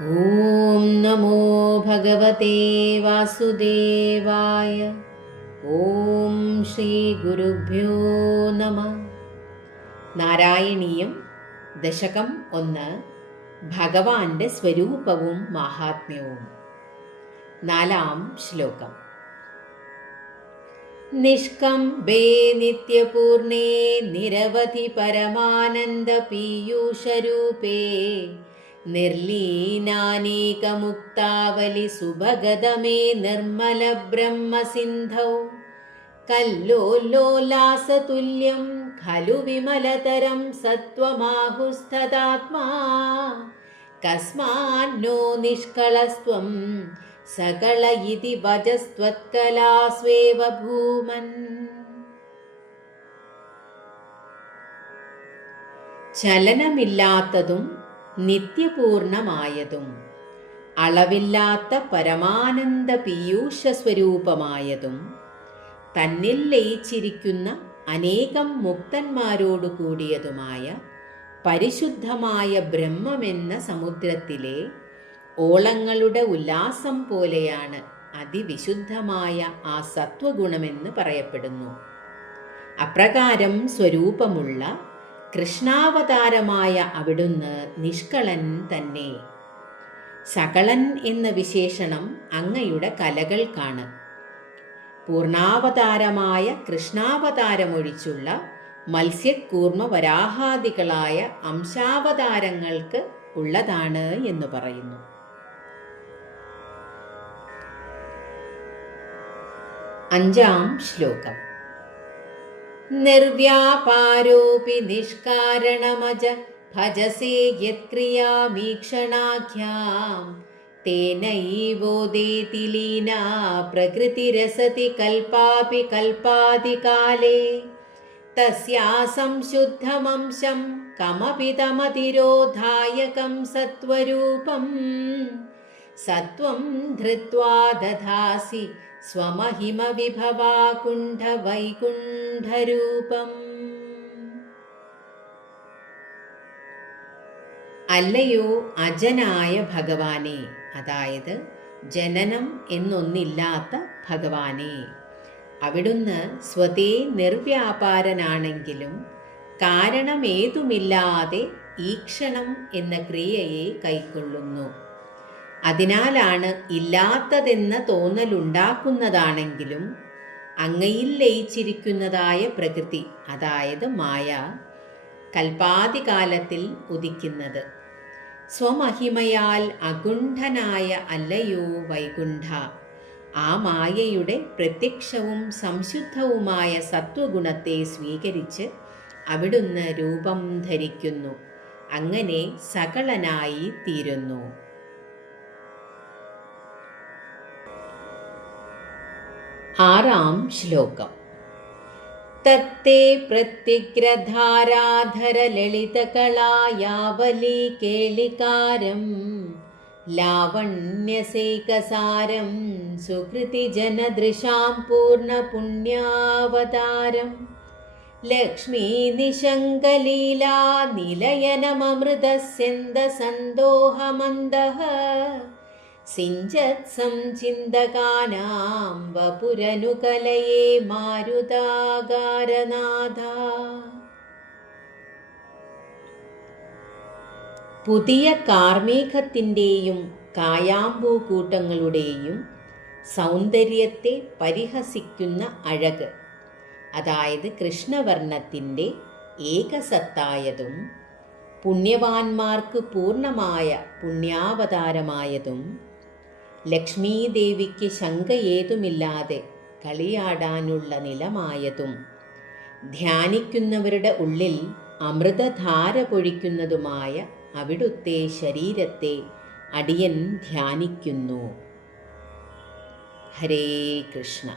ഓം നമോ ഭഗവതേ വാസുദേവായ. ഓം ശ്രീ ഗുരുഭ്യോ നമഃ. നാരായണീയം ദശകം 1. ഭഗവാന്റെ സ്വരൂപവും മാഹാത്മ്യവും. 4-ാം ശ്ലോകം. നിഷ്കമ്പേ നിത്യപൂർണേ നിരവധി പരമാനന്ദ പീയൂഷരൂപേ നിർലീനാനേകമുക്താവലി സുഭഗതമേ നിർമ്മല ബ്രഹ്മസിന്ധൗ കല്ലോലോലാസതുല്യം ഖലു വിമലതരം സത്വമാഹുസ്തദാത്മാ കസ്മാന്നോ നിഷ്കളസ്ത്വം സകള ഇതി വജസ്ത്വത്കലാസ്വേവ ഭൂമൻ. ചലനമില്ലാത്തതും നിത്യപൂർണമായതും അളവില്ലാത്ത പരമാനന്ദ പീയൂഷ സ്വരൂപമായതും തന്നിൽ ലയിച്ചിരിക്കുന്ന അനേകം മുക്തന്മാരോടു കൂടിയതുമായ പരിശുദ്ധമായ ബ്രഹ്മമെന്ന സമുദ്രത്തിലെ ഓളങ്ങളുടെ ഉല്ലാസം പോലെയാണ് അതിവിശുദ്ധമായ ആ സത്വഗുണമെന്ന് പറയപ്പെടുന്നു. അപ്രകാരം സ്വരൂപമുള്ള കൃഷ്ണാവതാരമായ അവിടുന്ന് നിഷ്കളൻ തന്നെ. സകളൻ എന്ന വിശേഷണം അങ്ങയുടെ കലകൾക്കാണ്. പൂർണാവതാരമായ കൃഷ്ണാവതാരമൊഴിച്ചുള്ള മത്സ്യക്കൂർമ്മ വരാഹാദികളായ അംശാവതാരങ്ങൾക്ക് ഉള്ളതാണ് എന്ന് പറയുന്നു. 5-ാം ശ്ലോകം. നിർവ്യാപാരോപി നിഷ്കാരണമജ ഭജസേ യത്ക്രിയാമീക്ഷണാഖ്യാം തേനൈവോദേതി ലീനാ പ്രകൃതിരസതി കൽപ്പാപി കൽപ്പാദികാലേ തസ്യാ സംശുദ്ധമംശം കമപി തമതിരോധായകം സത്വരൂപം സത്വം ധൃത്വാ ദധാസി സ്വമഹിമ വിഭവാകുണ്ഠ വൈകുണ്ഠരൂപം. അല്ലയോ അജനായ ഭഗവാനെ, അതായത് ജനനം എന്നൊന്നില്ലാത്ത ഭഗവാനെ, അവിടുന്ന് സ്വതേ നിർവ്യാപാരനാണെങ്കിലും കാരണമേതുമില്ലാതെ ഈക്ഷണം എന്ന ക്രിയയെ കൈക്കൊള്ളുന്നു. അതിനാലാണ് ഇല്ലാത്തതെന്ന തോന്നലുണ്ടാക്കുന്നതാണെങ്കിലും അങ്ങയിൽ ലയിച്ചിരിക്കുന്നതായ പ്രകൃതി, അതായത് മായ, കൽപ്പാദികാലത്തിൽ ഉദിക്കുന്നത്. സ്വമഹിമയാൽ അകുണ്ഠനായ അല്ലയോ വൈകുണ്ഠ, ആ മായയുടെ പ്രത്യക്ഷവും സംശുദ്ധവുമായ സത്വഗുണത്തെ സ്വീകരിച്ച് അവിടുന്ന് രൂപം ധരിക്കുന്നു. അങ്ങനെ സകളനായി തീരുന്നു. 6-ാം ശ്ലോകം. തത്തേ പ്രത്യഗ്രധാരാധര ലളിതകളായാവലി കേളികാരം ലാവണ്യസൈകസാരം സുകൃതി ജനദൃശാം പൂർണ്ണ പുണ്യാവതാരം ലക്ഷ്മീ നിശങ്കലീലാ നിലയനമമൃതസ്യന്ദ സന്തോഹമന്ദഃ സിഞ്ചത്സം ചിന്തകാനാം വപുരനുകലയേ മാരുതാകാരനാഥ. പുതിയ കാർമേഘത്തിൻ്റെയും കായാമ്പൂക്കൂട്ടങ്ങളുടെയും സൗന്ദര്യത്തെ പരിഹസിക്കുന്ന അഴക്, അതായത് കൃഷ്ണവർണ്ണത്തിൻ്റെ ഏകസത്തായതും പുണ്യവാന്മാർക്ക് പൂർണ്ണമായ പുണ്യാവതാരമായതും ലക്ഷ്മീദേവിക്ക് ശങ്കയേതുമില്ലാതെ കളിയാടാനുള്ള നിലമായതും ധ്യാനിക്കുന്നവരുടെ ഉള്ളിൽ അമൃതധാര പൊഴിക്കുന്നതുമായ അവിടുത്തെ ശരീരത്തെ അടിയൻ ധ്യാനിക്കുന്നു. ഹരേ കൃഷ്ണ.